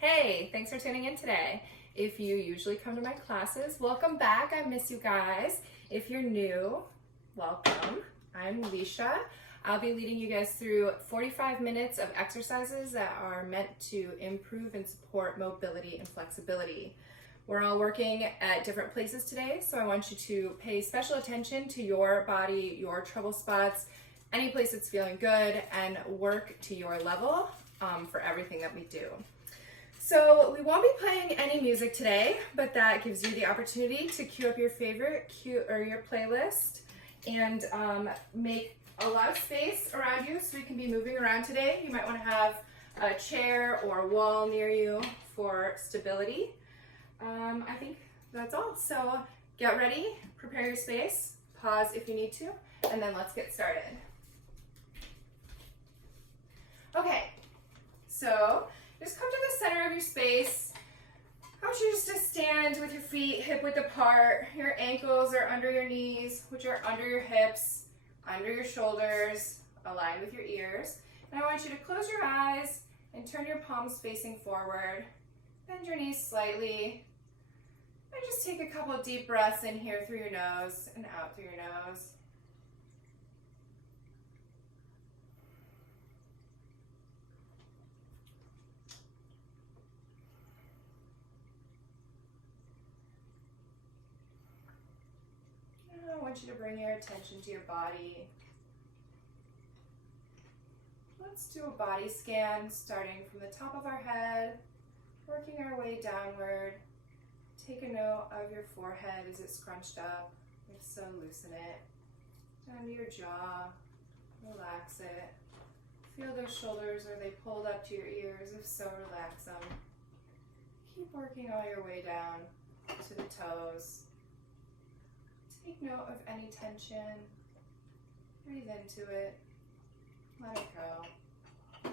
Hey, thanks for tuning in today. If you usually come to my classes, welcome back. I miss you guys. If you're new, welcome. I'm Leisha. I'll be leading you guys through 45 minutes of exercises that are meant to improve and support mobility and flexibility. We're all working at different places today, so I want you to pay special attention to your body, your trouble spots, any place that's feeling good, and work to your level for everything that we do. So we won't be playing any music today, but that gives you the opportunity to queue up your favorite your playlist and make a lot of space around you so you can be moving around today. You might want to have a chair or a wall near you for stability. I think that's all. So get ready, prepare your space, pause if you need to, and then let's get started. Okay, so just come to the center of your space. I want you just to stand with your feet hip-width apart. Your ankles are under your knees, which are under your hips, under your shoulders, aligned with your ears. And I want you to close your eyes and turn your palms facing forward. Bend your knees slightly. And just take a couple of deep breaths in here through your nose and out through your nose. I want you to bring your attention to your body. Let's do a body scan starting from the top of our head, working our way downward. Take a note of your forehead. Is it scrunched up? If so, loosen it. Down to your jaw, relax it. Feel those shoulders, are they pulled up to your ears? If so, relax them. Keep working all your way down to the toes. Take note of any tension. Breathe into it. Let it go.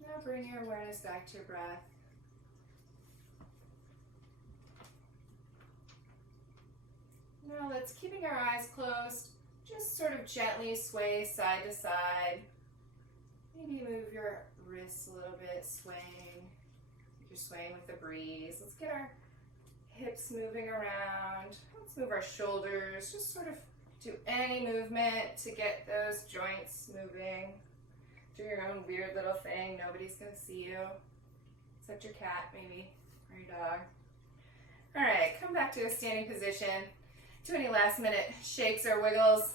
Now bring your awareness back to your breath. Now let's, keeping our eyes closed, just sort of gently sway side to side. Maybe move your wrists a little bit, swaying. You're swaying with the breeze. Let's get our hips moving around. Let's move our shoulders. Just sort of do any movement to get those joints moving. Do your own weird little thing. Nobody's gonna see you, except your cat maybe, or your dog. All right, come back to a standing position. Do any last minute shakes or wiggles.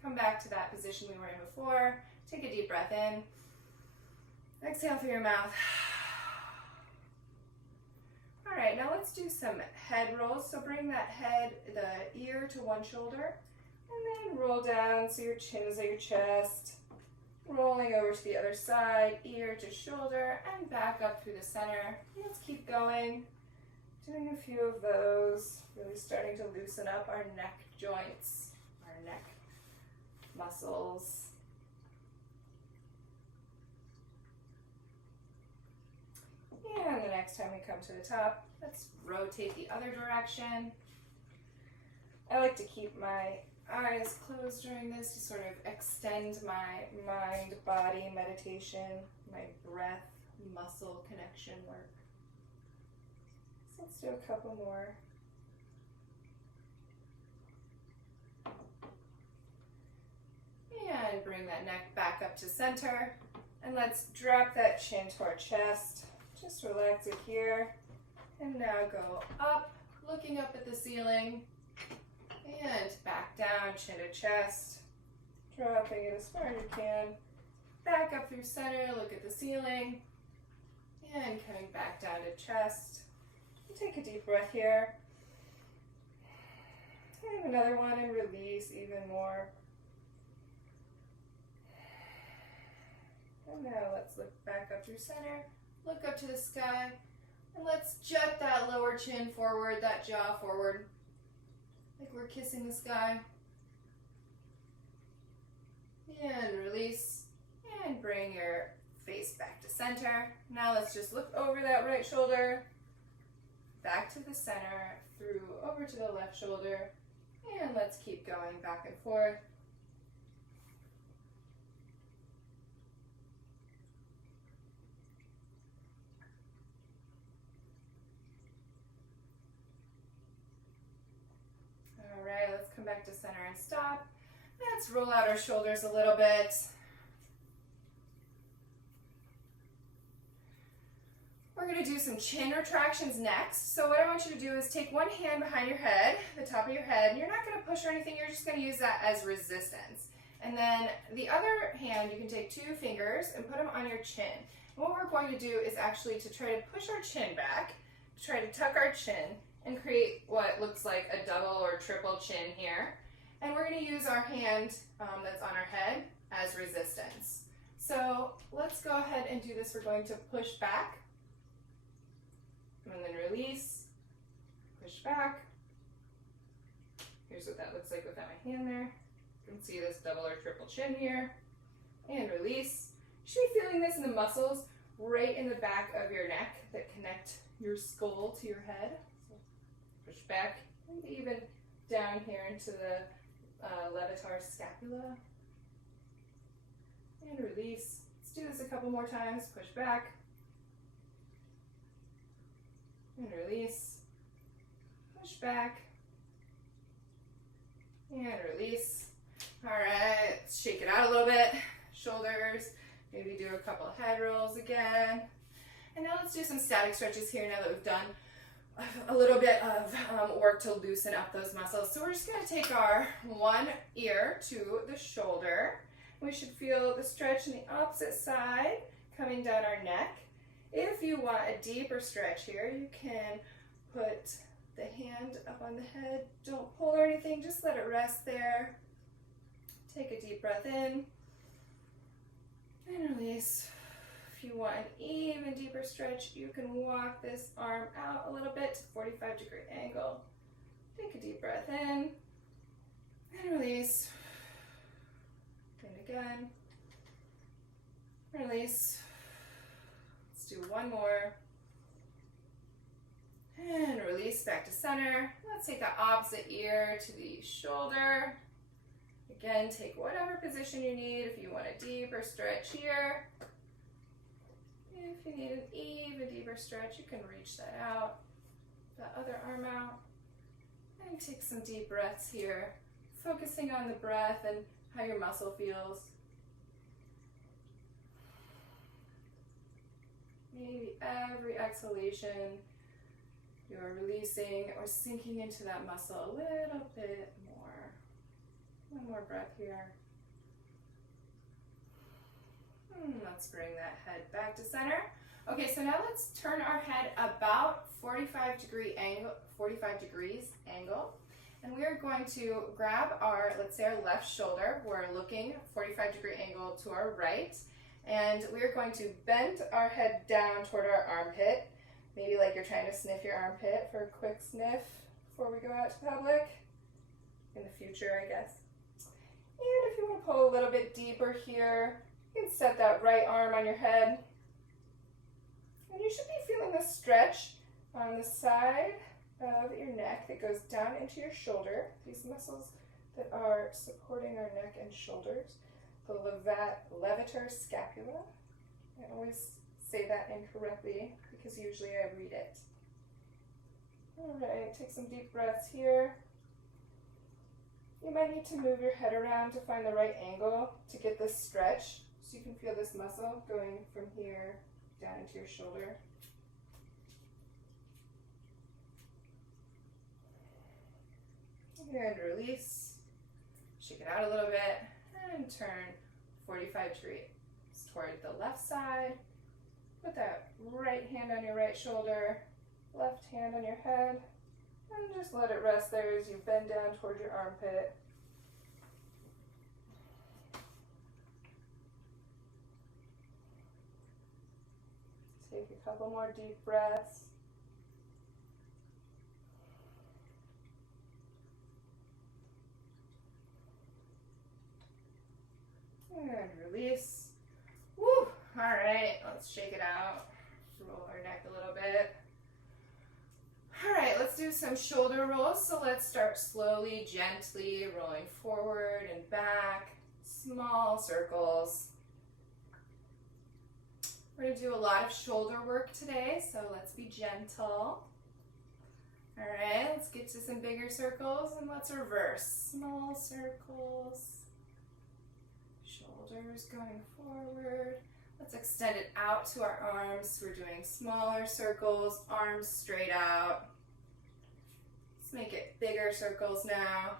Come back to that position we were in before. Take a deep breath in. Exhale through your mouth. All right, now let's do some head rolls. So bring that head, the ear to one shoulder, and then roll down so your chin is at your chest. Rolling over to the other side, ear to shoulder, and back up through the center. Let's keep going. Doing a few of those, really starting to loosen up our neck joints, our neck muscles. And the next time we come to the top, let's rotate the other direction. I like to keep my eyes closed during this to sort of extend my mind-body meditation, my breath, muscle connection work. So let's do a couple more. And bring that neck back up to center. And let's drop that chin to our chest. Just relax it here. And now go up, looking up at the ceiling. And back down, chin to chest. Dropping it as far as you can. Back up through center, look at the ceiling. And coming back down to chest. Take a deep breath here. And another one and release even more. And now let's look back up through center. Look up to the sky. And let's jet that lower chin forward, that jaw forward. Like we're kissing the sky. And release. And bring your face back to center. Now let's just look over that right shoulder. Back to the center, through, over to the left shoulder. And let's keep going back and forth. and stop. Let's roll out our shoulders a little bit. We're going to do some chin retractions next. So what I want you to do is take one hand behind your head, the top of your head, and you're not going to push or anything, you're just going to use that as resistance. And then the other hand, you can take 2 fingers and put them on your chin. And what we're going to do is actually to try to push our chin back, try to tuck our chin, and create what looks like a double or triple chin here. And we're going to use our hand that's on our head as resistance. So let's go ahead and do this. We're going to push back, and then release, push back. Here's what that looks like without my hand there. You can see this double or triple chin here. And release. You should be feeling this in the muscles right in the back of your neck that connect your skull to your head. So push back, and even down here into the levator scapula. And release. Let's do this a couple more times. Push back. And release, push back, and release. All right, let's shake it out a little bit. Shoulders, maybe do a couple of head rolls again. And now let's do some static stretches here now that we've done a little bit of work to loosen up those muscles. So we're just gonna take our one ear to the shoulder. We should feel the stretch on the opposite side coming down our neck. If you want a deeper stretch here, you can put the hand up on the head. Don't pull or anything, just let it rest there. Take a deep breath in and release. If you want an even deeper stretch, you can walk this arm out a little bit to 45-degree angle. Take a deep breath in and release. And again, release. Do one more, and release back to center. Let's take the opposite ear to the shoulder. Again, take whatever position you need. If you want a deeper stretch here, if you need an even deeper stretch, you can reach that out, that other arm out, and take some deep breaths here, focusing on the breath and how your muscle feels. Maybe every exhalation, you're releasing or sinking into that muscle a little bit more. One more breath here. Let's bring that head back to center. Okay, so now let's turn our head about 45 degrees angle. And we are going to grab our, let's say our left shoulder. We're looking 45-degree angle to our right. And we're going to bend our head down toward our armpit, maybe like you're trying to sniff your armpit for a quick sniff before we go out to public, in the future, I guess. And if you want to pull a little bit deeper here, you can set that right arm on your head. And you should be feeling the stretch on the side of your neck that goes down into your shoulder, these muscles that are supporting our neck and shoulders. The levator scapula. I always say that incorrectly because usually I read it. All right, take some deep breaths here. You might need to move your head around to find the right angle to get this stretch, so you can feel this muscle going from here down into your shoulder. And release. Shake it out a little bit. And turn 45 degrees toward the left side. Put that right hand on your right shoulder, left hand on your head, and just let it rest there as you bend down toward your armpit. Take a couple more deep breaths. And release. Woo! All right, let's shake it out. Roll our neck a little bit. All right, let's do some shoulder rolls. So let's start slowly, gently rolling forward and back. Small circles. We're going to do a lot of shoulder work today, so let's be gentle. All All right, let's get to some bigger circles and let's reverse. Small circles, shoulders going forward. Let's extend it out to our arms. We're doing smaller circles, arms straight out. Let's make it bigger circles now.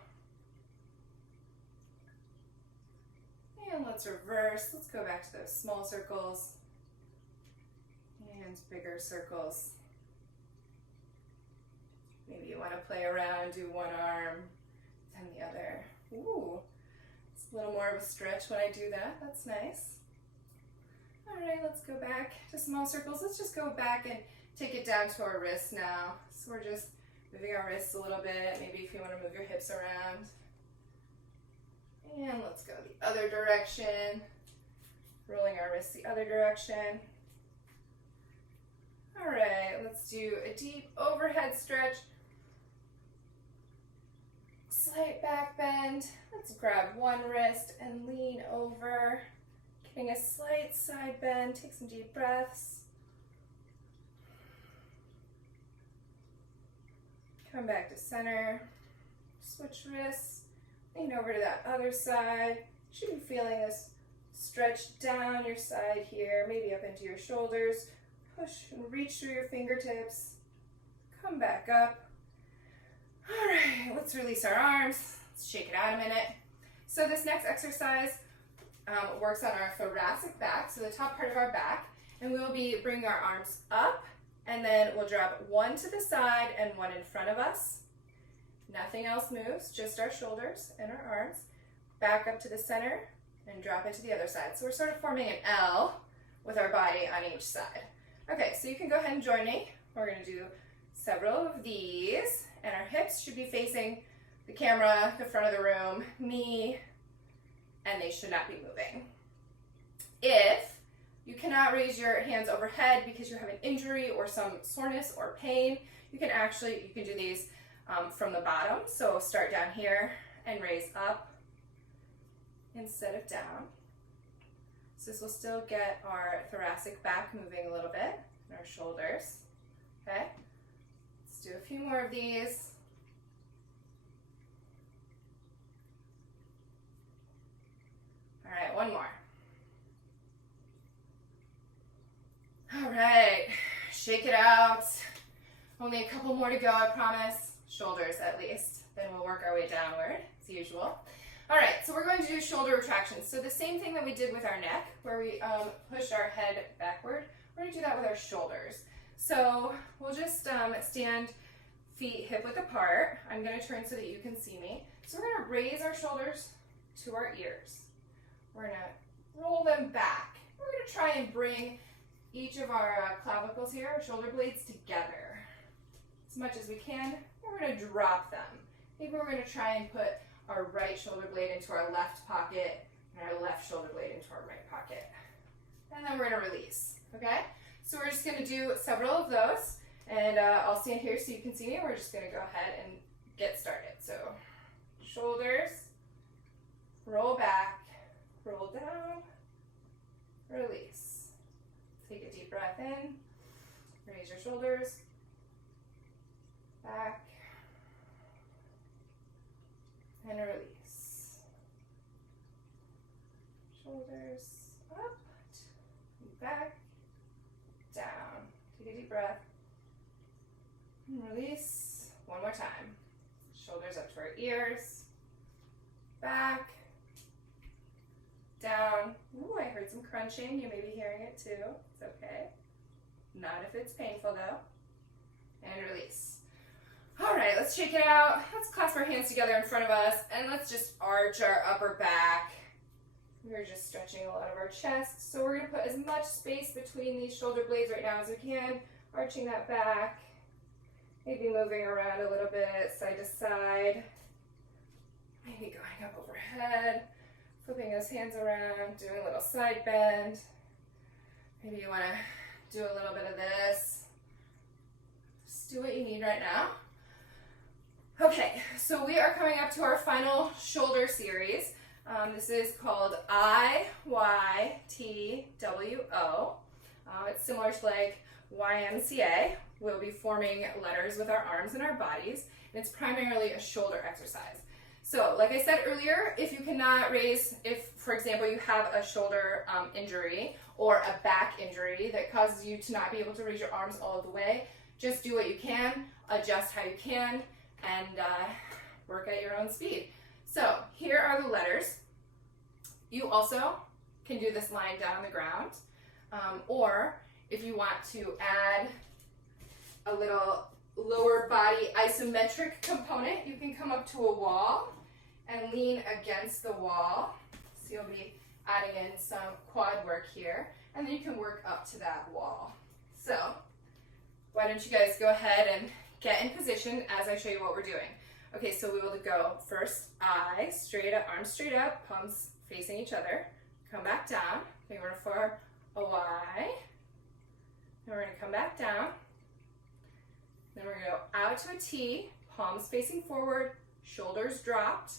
And let's reverse. Let's go back to those small circles and bigger circles. Maybe you want to play around, do one arm, then the other. Ooh, it's a little more of a stretch when I do that. That's nice. All right, let's go back to small circles. Let's just go back and take it down to our wrists now. So we're just moving our wrists a little bit. Maybe if you want to move your hips around. And let's go the other direction. Rolling our wrists the other direction. All right, let's do a deep overhead stretch. Slight back bend. Let's grab one wrist and lean over. Getting a slight side bend. Take some deep breaths. Come back to center. Switch wrists. Lean over to that other side. You should be feeling this stretch down your side here, maybe up into your shoulders. Push and reach through your fingertips. Come back up. All right, let's release our arms. Let's shake it out a minute. So this next exercise works on our thoracic back, so the top part of our back, and we will be bringing our arms up, and then we'll drop one to the side and one in front of us. Nothing else moves, just our shoulders and our arms. Back up to the center and drop it to the other side. So we're sort of forming an L with our body on each side. Okay, so you can go ahead and join me. We're going to do several of these, and our hips should be facing the camera, the front of the room, me, and they should not be moving. If you cannot raise your hands overhead because you have an injury or some soreness or pain, you can do these from the bottom. So start down here and raise up instead of down. So this will still get our thoracic back moving a little bit, and our shoulders. Okay, let's do a few more of these. All right, one more. All right, shake it out. Only a couple more to go, I promise. Shoulders at least. Then we'll work our way downward, as usual. All right, so we're going to do shoulder retractions. So the same thing that we did with our neck, where we pushed our head backward, we're going to do that with our shoulders. So we'll just stand feet hip width apart. I'm going to turn so that you can see me. So we're going to raise our shoulders to our ears. We're going to roll them back. We're going to try and bring each of our clavicles here, our shoulder blades, together as much as we can. We're going to drop them. Maybe we're going to try and put our right shoulder blade into our left pocket and our left shoulder blade into our right pocket. And then we're going to release, okay? So we're just going to do several of those, and I'll stand here so you can see me. We're just going to go ahead and get started. So shoulders, roll back, roll down, release. Take a deep breath in, raise your shoulders, back, and release. Shoulders up, back, down. Take a deep breath, and release. One more time. Shoulders up to our ears, back, down. Ooh, I heard some crunching. You may be hearing it too. It's okay. Not if it's painful though. And release. All right, let's shake it out. Let's clasp our hands together in front of us, and let's just arch our upper back. We're just stretching a lot of our chest. So we're going to put as much space between these shoulder blades right now as we can, arching that back. Maybe moving around a little bit, side to side. Maybe going up overhead. Flipping those hands around, doing a little side bend. Maybe you want to do a little bit of this. Just do what you need right now. Okay, so we are coming up to our final shoulder series. This is called IYTWO. It's similar to like YMCA. We'll be forming letters with our arms and our bodies, and it's primarily a shoulder exercise. So like I said earlier, if you cannot raise, if for example you have a shoulder injury or a back injury that causes you to not be able to raise your arms all of the way, just do what you can, adjust how you can, and work at your own speed. So here are the letters. You also can do this lying down on the ground, or if you want to add a little lower body isometric component, you can come up to a wall and lean against the wall. So you'll be adding in some quad work here, and then you can work up to that wall. So why don't you guys go ahead and get in position as I show you what we're doing. Okay, so we will go first, I, straight up, arms straight up, palms facing each other. Come back down. Okay, we're going for a Y. Then we're going to come back down. Then we're going to go out to a T, palms facing forward, shoulders dropped,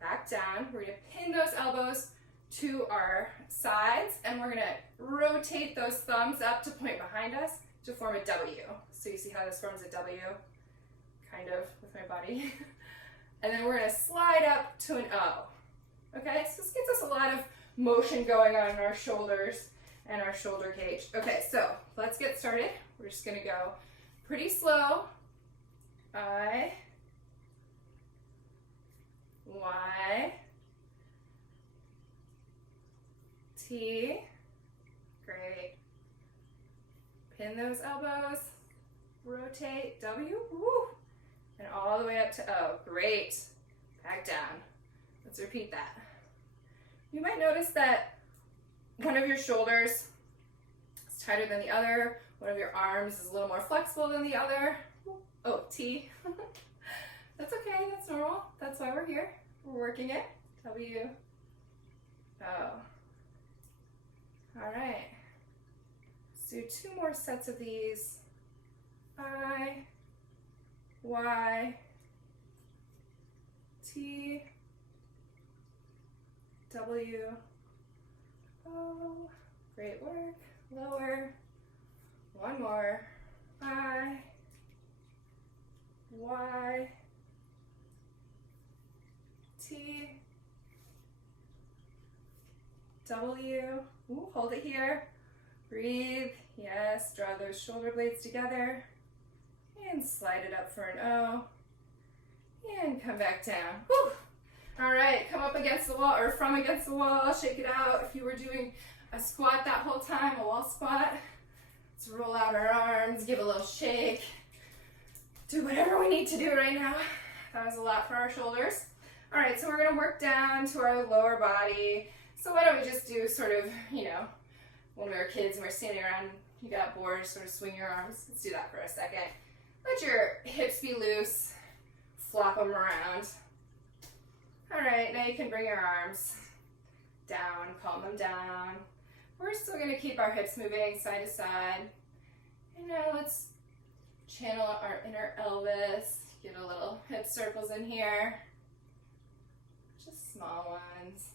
back down. We're going to pin those elbows to our sides, and we're going to rotate those thumbs up to point behind us to form a W. So you see how this forms a W, kind of, with my body. And then we're going to slide up to an O. Okay, so this gets us a lot of motion going on in our shoulders and our shoulder cage. Okay, so let's get started. We're just going to go pretty slow. I, Y, T, great. Pin those elbows, rotate, W, woo, and all the way up to O, great. Back down. Let's repeat that. You might notice that one of your shoulders is tighter than the other, one of your arms is a little more flexible than the other. Oh, T. That's okay, that's normal. That's why we're here. We're working it. W, O. All right. Let's do 2 more sets of these. I, Y, T, W, O. Great work. Lower. One more. I, Y, T, W. Ooh, hold it here. Breathe. Yes, draw those shoulder blades together. And slide it up for an O. And come back down. Whew. All right, come up against the wall, or from against the wall, shake it out. If you were doing a squat that whole time, a wall squat, let's roll out our arms, give a little shake. Do whatever we need to do right now. That was a lot for our shoulders. All right, so we're gonna work down to our lower body. So why don't we just do sort of, you know, when we were kids and we're standing around, you got bored, sort of swing your arms. Let's do that for a second. Let your hips be loose, flop them around. All right, now you can bring your arms down, calm them down. We're still gonna keep our hips moving side to side. And now let's channel our inner Elvis, get a little hip circles in here, just small ones.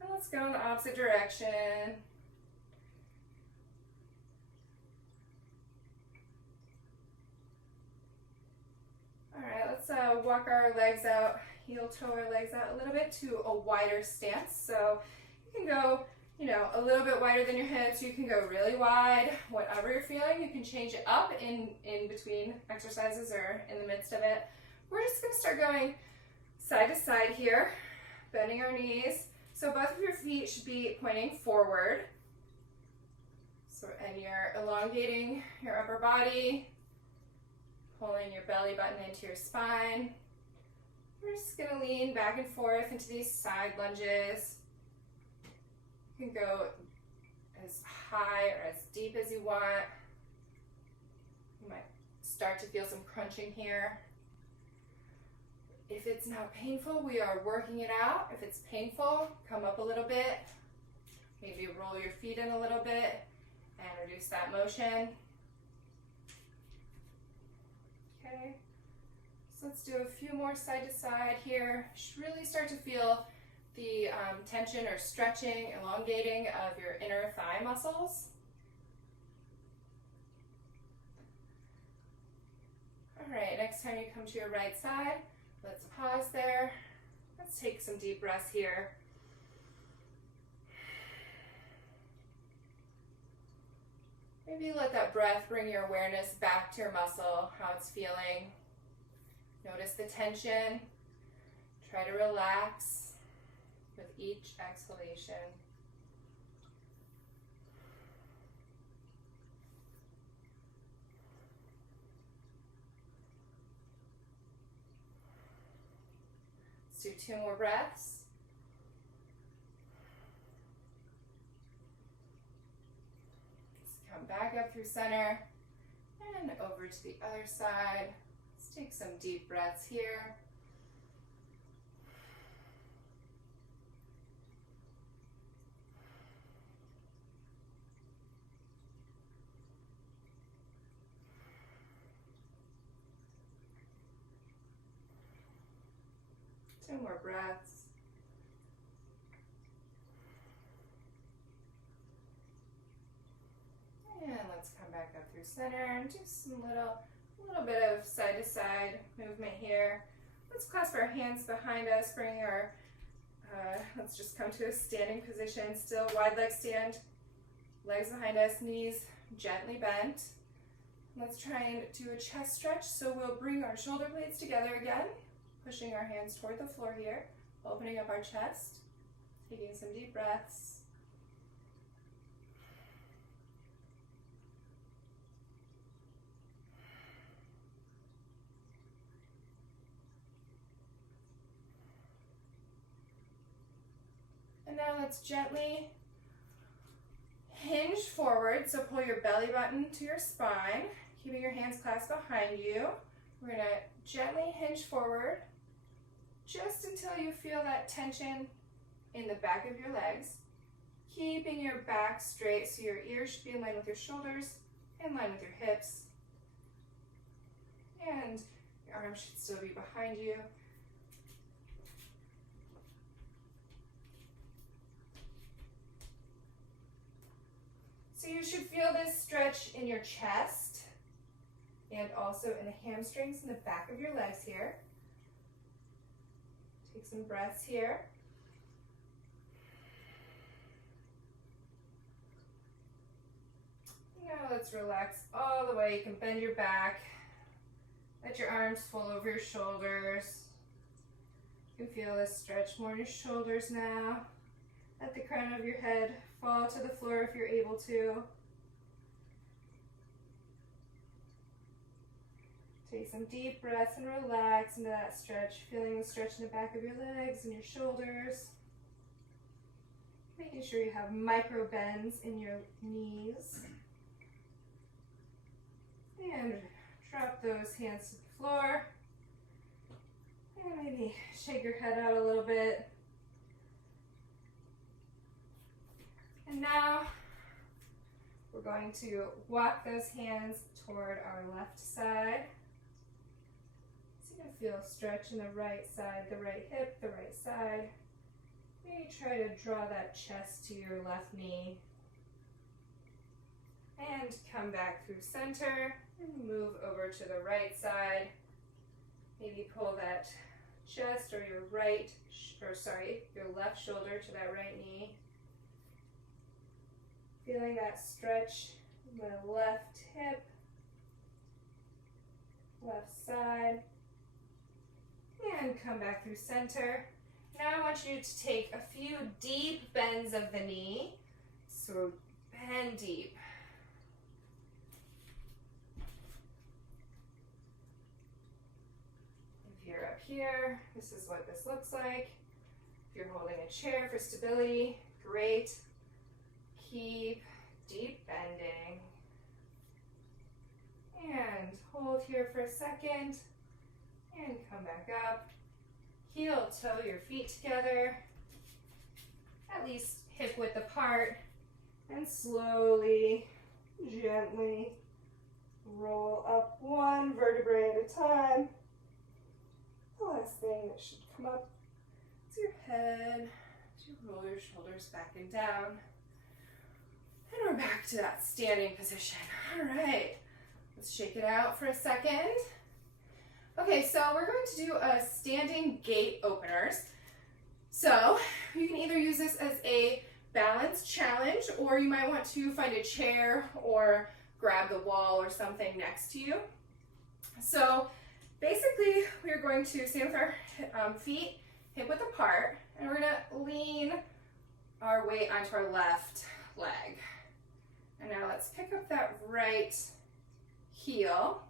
And let's go in the opposite direction. All right, let's walk our legs out, heel toe our legs out a little bit to a wider stance. So you can go, you know, a little bit wider than your hips. You can go really wide, whatever you're feeling. You can change it up in between exercises or in the midst of it. We're just gonna start going side to side here, bending our knees. So both of your feet should be pointing forward. So, and you're elongating your upper body, pulling your belly button into your spine. We're just gonna lean back and forth into these side lunges. You can go as high or as deep as you want. You might start to feel some crunching here. If it's not painful, we are working it out. If it's painful, come up a little bit. Maybe roll your feet in a little bit and reduce that motion. Okay, so let's do a few more side to side here. Really start to feel the tension or stretching, elongating of your inner thigh muscles. All right, next time you come to your right side, let's pause there. Let's take some deep breaths here. Maybe let that breath bring your awareness back to your muscle, how it's feeling. Notice the tension. Try to relax with each exhalation. Let's do 2 more breaths. Come back up through center and over to the other side. Let's take some deep breaths here. Two more breaths. And let's come back up through center and do some little bit of side to side movement here. Let's clasp our hands behind us, bring our, let's just come to a standing position, still wide leg stand, legs behind us, knees gently bent. Let's try and do a chest stretch, so we'll bring our shoulder blades together again, pushing our hands toward the floor here, opening up our chest, taking some deep breaths. And now let's gently hinge forward, so pull your belly button to your spine, keeping your hands clasped behind you. We're going to gently hinge forward just until you feel that tension in the back of your legs, keeping your back straight so your ears should be in line with your shoulders, in line with your hips, and your arms should still be behind you. So you should feel this stretch in your chest and also in the hamstrings in the back of your legs here. Take some breaths here. Now let's relax all the way. You can bend your back. Let your arms fall over your shoulders. You can feel this stretch more in your shoulders now. Let the crown of your head fall to the floor if you're able to. Take some deep breaths and relax into that stretch, feeling the stretch in the back of your legs and your shoulders. Making sure you have micro bends in your knees. And drop those hands to the floor. And maybe shake your head out a little bit. And now we're going to walk those hands toward our left side. So you can feel stretch in the right side, the right hip, the right side. Maybe try to draw that chest to your left knee. And come back through center and move over to the right side. Maybe pull that chest or your your left shoulder to that right knee. Feeling that stretch in the left hip, left side, and come back through center. Now I want you to take a few deep bends of the knee. So bend deep. If you're up here, this is what this looks like. If you're holding a chair for stability, great. Keep deep bending. And hold here for a second. And come back up. Heel toe your feet together. At least hip width apart. And slowly, gently roll up one vertebrae at a time. The last thing that should come up is your head. As you roll your shoulders back and down. And we're back to that standing position. All right, let's shake it out for a second. Okay, so we're going to do a standing gait openers. So you can either use this as a balance challenge, or you might want to find a chair or grab the wall or something next to you. So basically, we're going to stand with our feet hip width apart, and we're going to lean our weight onto our left leg. And now let's pick up that right heel.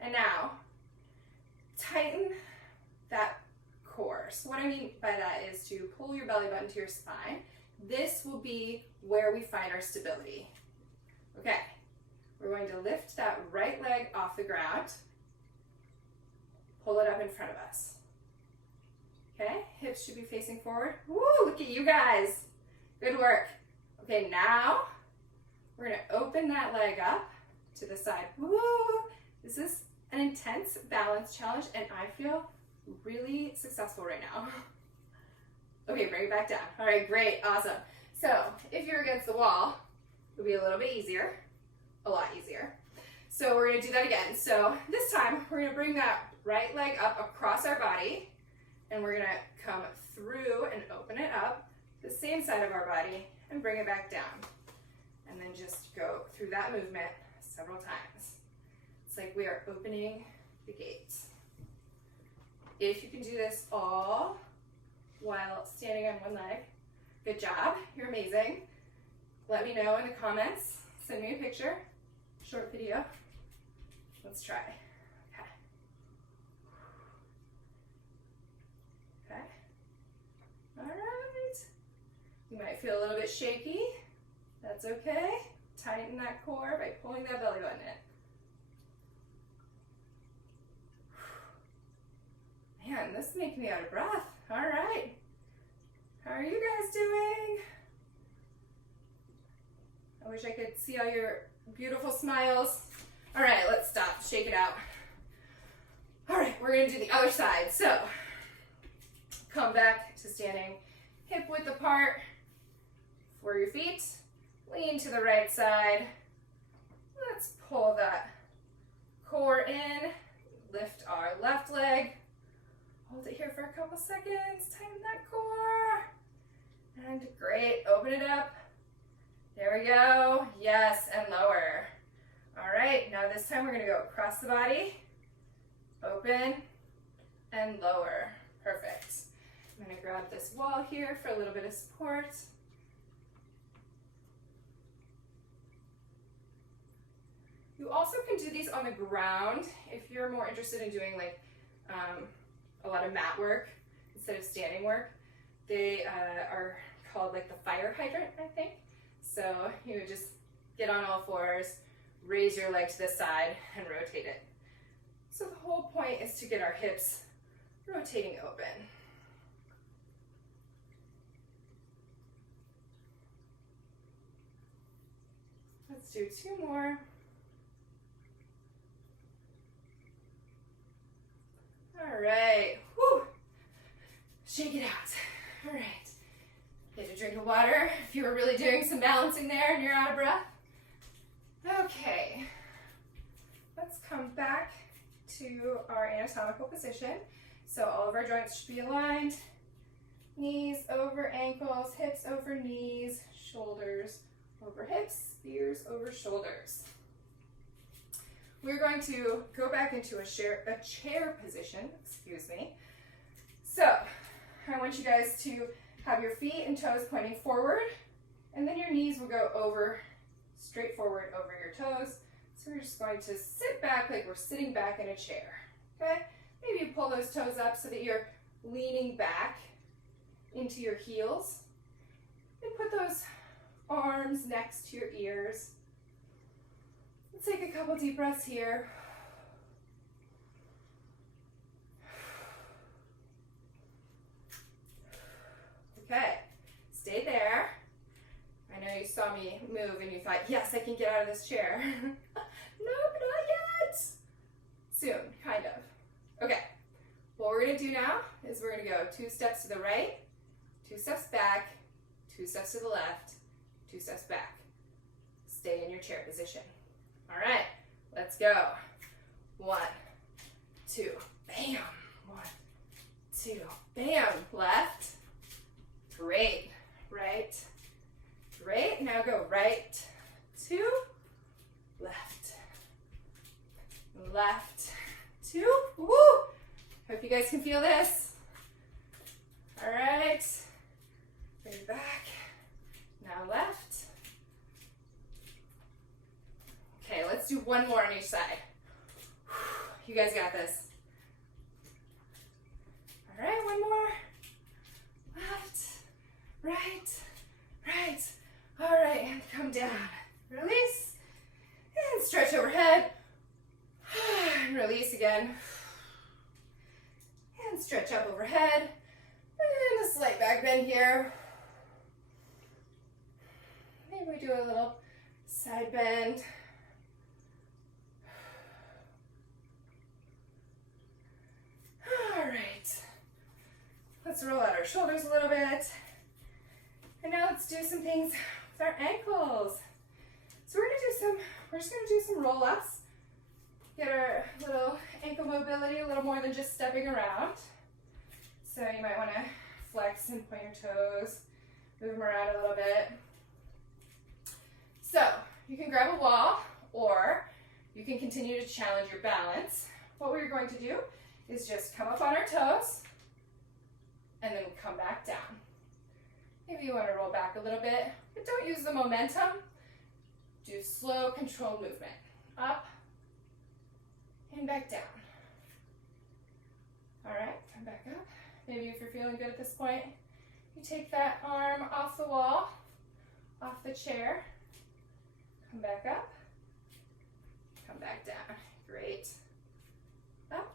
And now tighten that core. So what I mean by that is to pull your belly button to your spine. This will be where we find our stability. Okay, we're going to lift that right leg off the ground, pull it up in front of us. Okay, hips should be facing forward. Woo, look at you guys. Good work. Okay, now we're going to open that leg up to the side. Woo, this is an intense balance challenge, and I feel really successful right now. Okay, bring it back down. All right, great, awesome. So if you're against the wall, it'll be a little bit easier, a lot easier. So we're gonna do that again. So this time, we're gonna bring that right leg up across our body, and we're gonna come through and open it up the same side of our body and bring it back down. And then just go through that movement several times. It's like we are opening the gates. If you can do this all while standing on one leg, good job, you're amazing. Let me know in the comments, send me a picture, short video. Let's try. Okay. Okay. All right. You might feel a little bit shaky. That's okay. Tighten that core by pulling that belly button in. Man, this is making me out of breath. All right. How are you guys doing? I wish I could see all your beautiful smiles. All right, let's stop. Shake it out. All right, we're going to do the other side. So, come back to standing hip width apart for your feet. Lean to the right side. Let's pull that core in. Lift our left leg. Hold it here for a couple seconds. Tighten that core. And great. Open it up. There we go. Yes, and lower. All right, now this time we're going to go across the body. Open and lower. Perfect. I'm going to grab this wall here for a little bit of support. You also can do these on the ground if you're more interested in doing like a lot of mat work instead of standing work. They are called like the fire hydrant, I think. So you would just get on all fours, raise your leg to the side, and rotate it. So the whole point is to get our hips rotating open. Let's do two more. All right, whew. Shake it out. All right, get a drink of water if you were really doing some balancing there and you're out of breath. Okay, let's come back to our anatomical position. So all of our joints should be aligned. Knees over ankles, hips over knees, shoulders over hips, ears over shoulders. We're going to go back into a chair position, excuse me. So I want you guys to have your feet and toes pointing forward, and then your knees will go over, straight forward over your toes. So we're just going to sit back like we're sitting back in a chair, okay? Maybe you pull those toes up so that you're leaning back into your heels. And put those arms next to your ears. Let's take a couple deep breaths here. Okay, stay there. I know you saw me move and you thought, yes, I can get out of this chair. Nope, not yet. Soon, kind of. Okay, what we're gonna do now is we're gonna go 2 steps to the right, 2 steps back, 2 steps to the left, 2 steps back. Stay in your chair position. All right, let's go. 1, two, bam. 1, 2, bam. Left. Great. Right. Great. Now go right, 2, left. Left, 2. Woo! Hope you guys can feel this. All right. Bring it back. Now left. Okay, let's do one more on each side. You guys got this. All right, one more. Left, right, right. All right, and come down. Release, and stretch overhead. And release again. And stretch up overhead. And a slight back bend here. Maybe we do a little side bend. All right. Let's roll out our shoulders a little bit. And now let's do some things with our ankles. So we're just gonna do some roll-ups. Get our little ankle mobility a little more than just stepping around. So you might wanna flex and point your toes, move them around a little bit. So you can grab a wall or you can continue to challenge your balance. What we're going to do is just come up on our toes and then come back down. Maybe you want to roll back a little bit, but don't use the momentum. Do slow, controlled movement. Up and back down. All right, come back up. Maybe if you're feeling good at this point, you take that arm off the wall, off the chair. Come back up, come back down. Great. Up.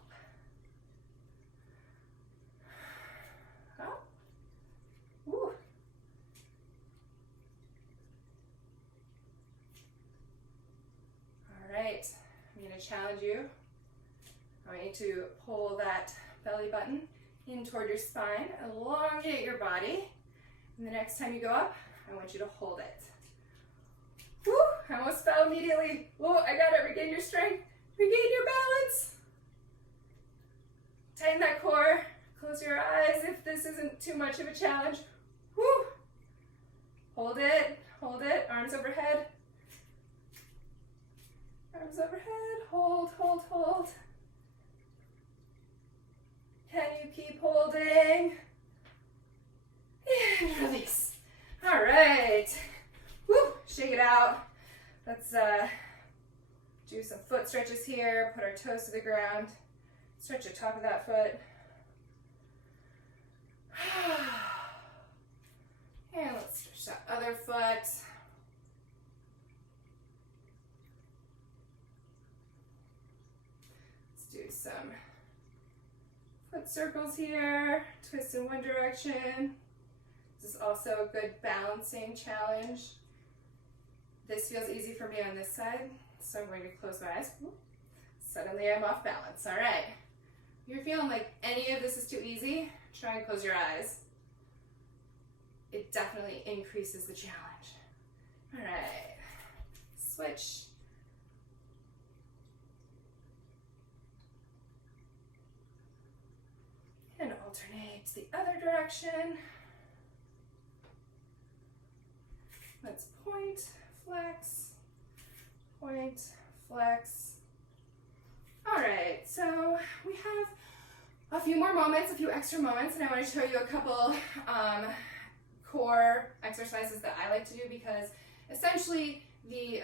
Up. Woo. All right, I'm going to challenge you. I want you to pull that belly button in toward your spine, elongate your body, and the next time you go up, I want you to hold it. Woo, I almost fell immediately. Whoa, I got it. Regain your strength. Regain your balance. Tighten that core. Close your eyes if this isn't too much of a challenge. Woo. Hold it. Hold it. Arms overhead. Arms overhead. Hold, hold, hold. Can you keep holding? And release. All right. Woo, shake it out. Let's do some foot stretches here. Put our toes to the ground. Stretch the top of that foot. And let's stretch that other foot. Let's do some foot circles here. Twist in one direction. This is also a good balancing challenge. This feels easy for me on this side, so I'm going to close my eyes. Suddenly I'm off balance. All right. If you're feeling like any of this is too easy, try and close your eyes. It definitely increases the challenge. All right. Switch. And alternate to the other direction. Let's point, flex, point, flex. All right, so we have a few more moments, a few extra moments, and I want to show you a couple core exercises that I like to do because essentially the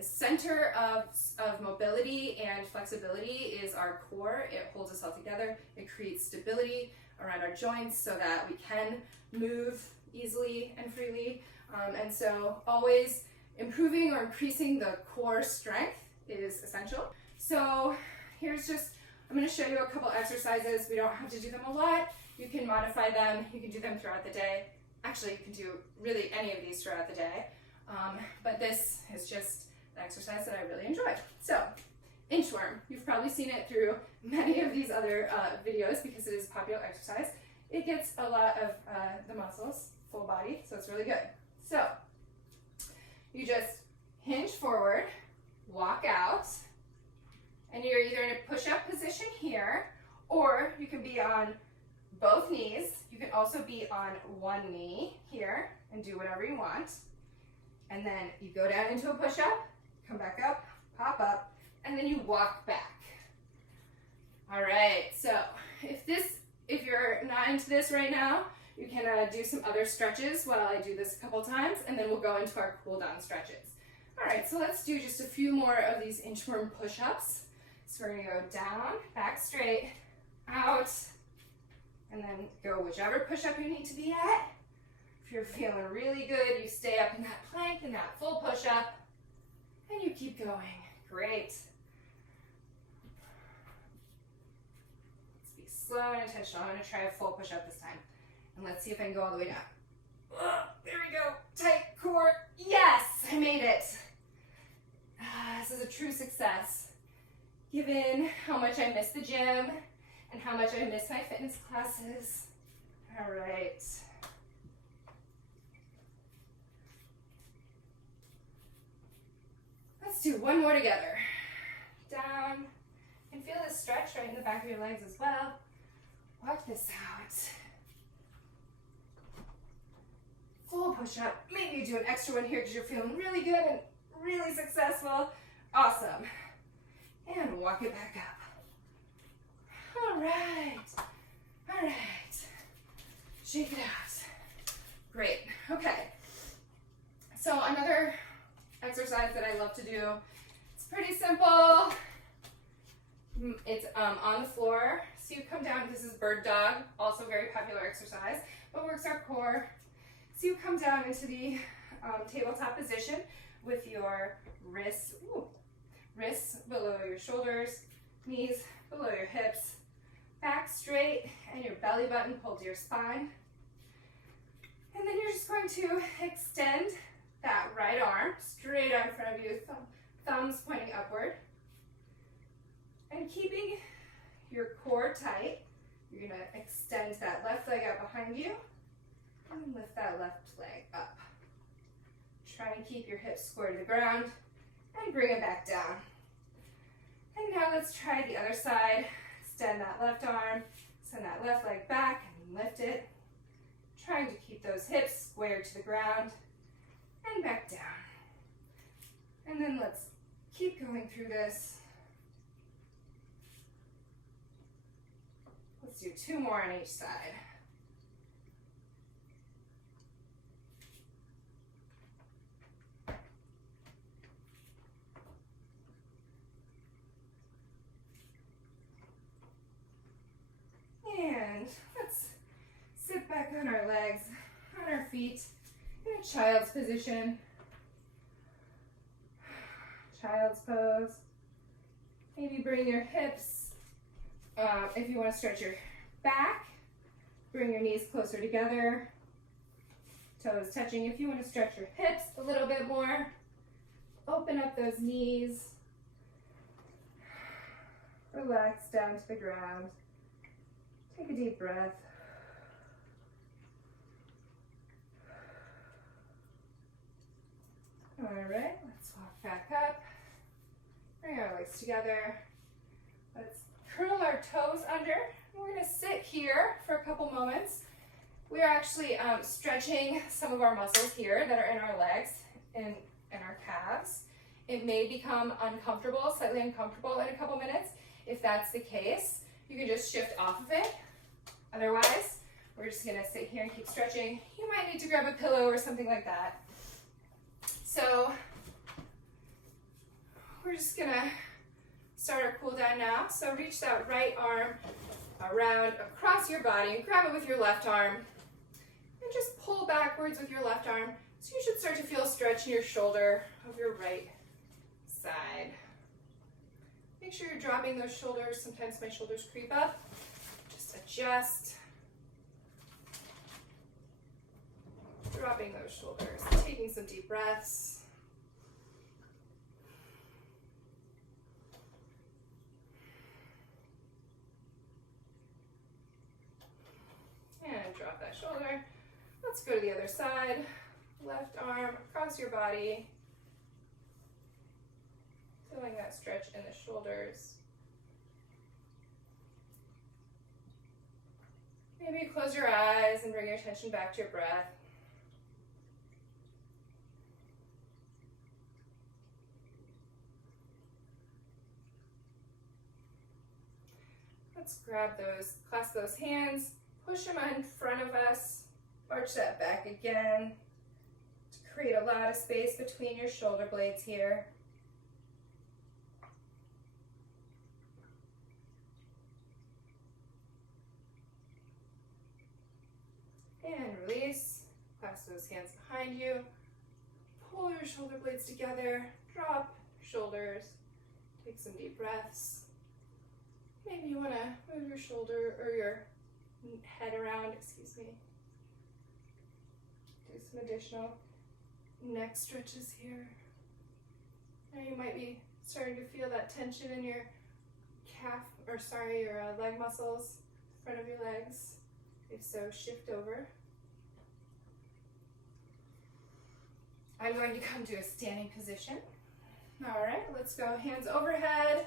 center of mobility and flexibility is our core. It holds us all together. It creates stability around our joints so that we can move easily and freely. And so always improving or increasing the core strength is essential. So here's just, I'm going to show you a couple exercises. We don't have to do them a lot. You can modify them. You can do them throughout the day. Actually, you can do really any of these throughout the day. But this is just the exercise that I really enjoy. So inchworm, you've probably seen it through many of these other videos because it is a popular exercise. It gets a lot of the muscles, full body, so it's really good. So you just hinge forward, walk out, And you're either in a push-up position here, or you can be on both knees. You can also be on one knee here and do whatever you want. And then you go down into a push-up, come back up, pop up, and then you walk back. All right, so if you're not into this right now, you can do some other stretches while I do this a couple times, and then we'll go into our cool down stretches. All right, so let's do just a few more of these inchworm push-ups. So we're gonna go down, back straight, out, and then go whichever push-up you need to be at. If you're feeling really good, you stay up in that plank, in that full push-up, and you keep going. Great. Let's be slow and intentional. I'm gonna try a full push-up this time. And let's see if I can go all the way down. There we go. Tight core. Yes, I made it. This is a true success, given how much I miss the gym and how much I miss my fitness classes. All right. Let's do one more together. Down. And feel the stretch right in the back of your legs as well. Walk this out. Full push-up. Maybe you do an extra one here because you're feeling really good and really successful. Awesome. And walk it back up. All right. All right. Shake it out. Great. Okay. So another exercise that I love to do, it's pretty simple. It's on the floor. So you come down, this is bird dog, also very popular exercise, but works our core. So you come down into the tabletop position with your wrists below your shoulders, knees below your hips, back straight, and your belly button pulled to your spine. And then you're just going to extend that right arm straight out in front of you, thumbs pointing upward. And keeping your core tight, you're gonna extend that left leg out behind you and lift that left leg up. Try and keep your hips square to the ground and bring it back down. And now let's try the other side. Extend that left arm, send that left leg back and lift it. Trying to keep those hips square to the ground and back down. And then let's keep going through this. Let's do two more on each side. And let's sit back on our legs, on our feet, in a child's position. Child's pose. Maybe bring your hips, if you want to stretch your back, bring your knees closer together, toes touching. If you want to stretch your hips a little bit more, open up those knees, relax down to the ground. Take a deep breath. All right, let's walk back up. Bring our legs together. Let's curl our toes under. We're gonna sit here for a couple moments. We are actually stretching some of our muscles here that are in our legs and our calves. It may become uncomfortable, slightly uncomfortable in a couple minutes. If that's the case, you can just shift off of it. Otherwise, we're just gonna sit here and keep stretching. You might need to grab a pillow or something like that. So we're just gonna start our cool down now. So reach that right arm around across your body and grab it with your left arm and just pull backwards with your left arm. So you should start to feel a stretch in your shoulder of your right side. Make sure you're dropping those shoulders. Sometimes my shoulders creep up. Just adjust. Dropping those shoulders, taking some deep breaths. And drop that shoulder. Let's go to the other side. Left arm across your body. Feeling that stretch in the shoulders. Maybe close your eyes and bring your attention back to your breath. Let's grab those, clasp those hands, push them in front of us, arch that back again to create a lot of space between your shoulder blades here. And release, clasp those hands behind you, pull your shoulder blades together, drop your shoulders, take some deep breaths. Maybe you want to move your shoulder or your head around, excuse me. Do some additional neck stretches here. Now you might be starting to feel that tension in your your leg muscles, front of your legs. If so, shift over. I'm going to come to a standing position. All right, let's go hands overhead.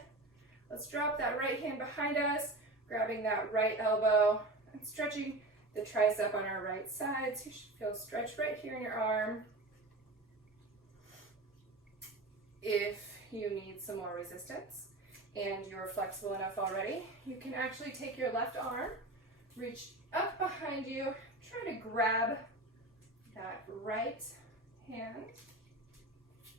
Let's drop that right hand behind us, grabbing that right elbow and stretching the tricep on our right side. So you should feel stretched right here in your arm. If you need some more resistance and you're flexible enough already, you can actually take your left arm, reach up behind you, try to grab that right hand,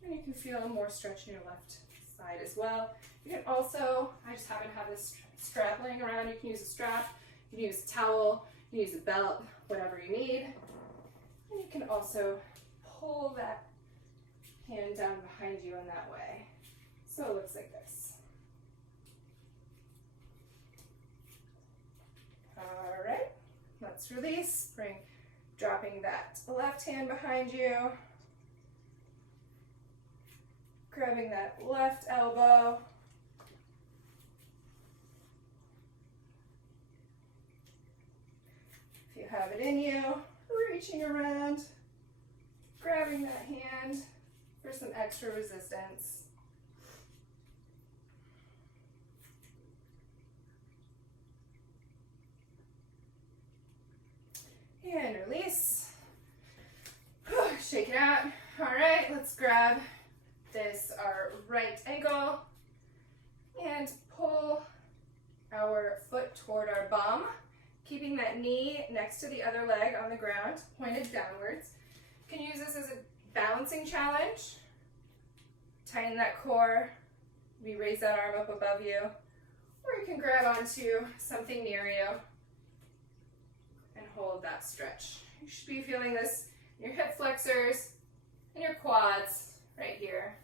and you can feel more stretch in your left side as well. You can also, I just happen to have this strap laying around, you can use a strap, you can use a towel, you can use a belt, whatever you need. And you can also pull that hand down behind you in that way. So it looks like this. All right, let's release, dropping that left hand behind you, grabbing that left elbow, if you have it in you, reaching around, grabbing that hand for some extra resistance. And release. Shake it out. All right, let's grab our right ankle and pull our foot toward our bum, keeping that knee next to the other leg on the ground, pointed downwards. You can use this as a balancing challenge. Tighten that core, maybe raise that arm up above you, or you can grab onto something near you and hold that stretch. You should be feeling this in your hip flexors and your quads right here.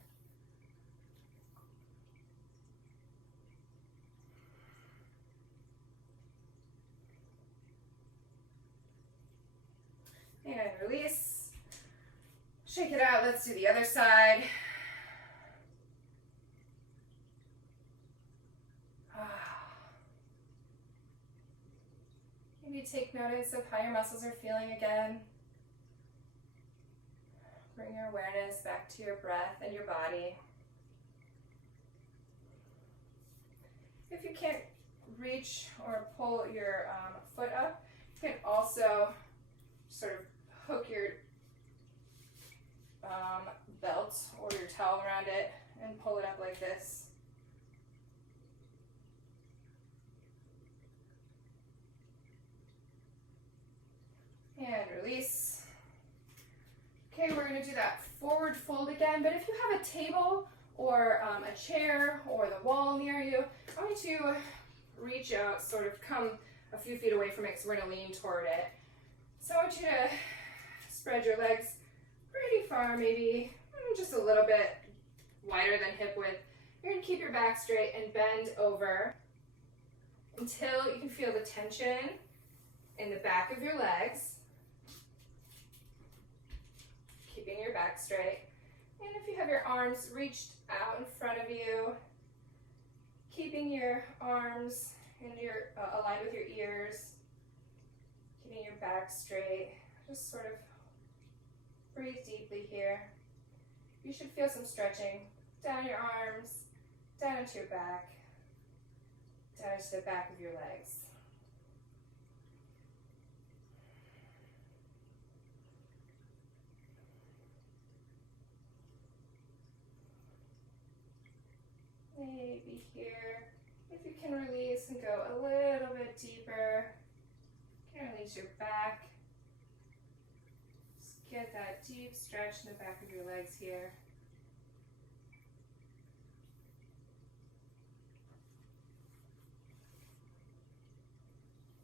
And release. Shake it out. Let's do the other side. Maybe take notice of how your muscles are feeling again. Bring your awareness back to your breath and your body. If you can't reach or pull your foot up, you can also sort of hook your belt or your towel around it and pull it up like this. And release. Okay, we're going to do that forward fold again, but if you have a table or a chair or the wall near you, I want you to reach out, sort of come a few feet away from it because we're going to lean toward it. So I want you to spread your legs pretty far, maybe just a little bit wider than hip width. You're going to keep your back straight and bend over until you can feel the tension in the back of your legs. Keeping your back straight. And if you have your arms reached out in front of you, keeping your arms aligned with your ears, keeping your back straight, just sort of breathe deeply here. You should feel some stretching down your arms, down into your back, down into the back of your legs. maybe here. If you can release and go a little bit deeper, you can release your back. Just get that deep stretch in the back of your legs here.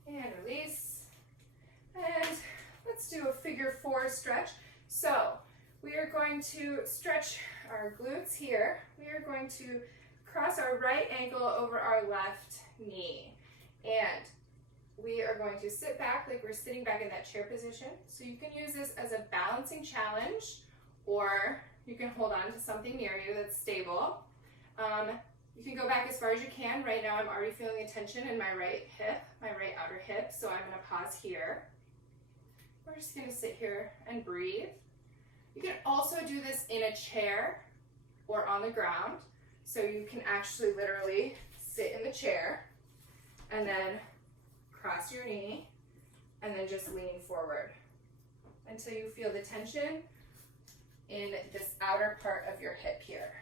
And release. And let's do a figure 4 stretch. So we are going to stretch our glutes here. We are going to cross our right ankle over our left knee. And we are going to sit back like we're sitting back in that chair position. So you can use this as a balancing challenge, or you can hold on to something near you that's stable. You can go back as far as you can. Right now I'm already feeling a tension in my right hip, my right outer hip, so I'm going to pause here. We're just going to sit here and breathe. You can also do this in a chair or on the ground. So you can actually literally sit in the chair and then cross your knee and then just lean forward until you feel the tension in this outer part of your hip here.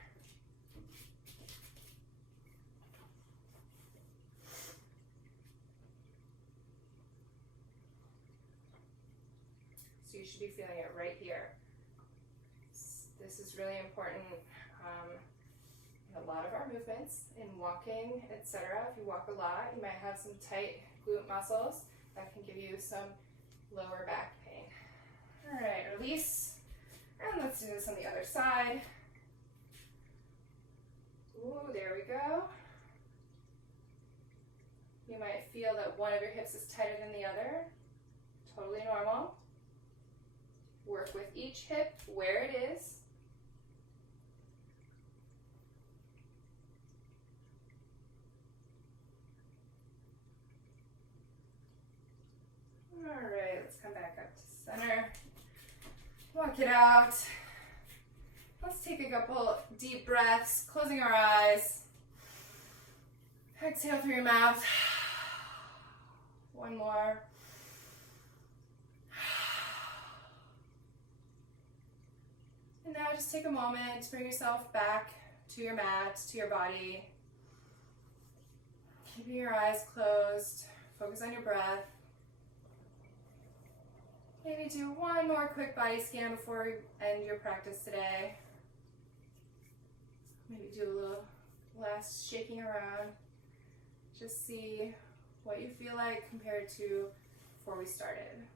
So you should be feeling it right here. This is really important in a lot of our movements, in walking, etc. If you walk a lot, you might have some tight glute muscles that can give you some lower back pain. All right, release. And let's do this on the other side. Ooh, there we go. You might feel that one of your hips is tighter than the other. Totally normal. Work with each hip where it is. All right, let's come back up to center. Walk it out. Let's take a couple deep breaths, closing our eyes. Exhale through your mouth. One more. And now just take a moment to bring yourself back to your mat, to your body. Keeping your eyes closed. Focus on your breath. Maybe do one more quick body scan before you end your practice today. Maybe do a little last shaking around. Just see what you feel like compared to before we started.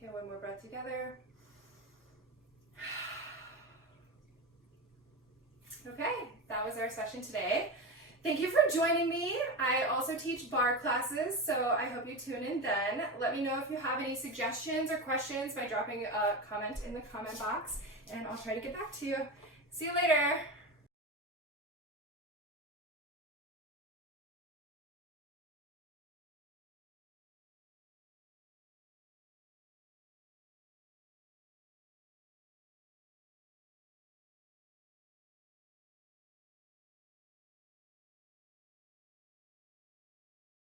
Okay, one more breath together. Okay, that was our session today. Thank you for joining me. I also teach bar classes, so I hope you tune in then. Let me know if you have any suggestions or questions by dropping a comment in the comment box, and I'll try to get back to you. See you later.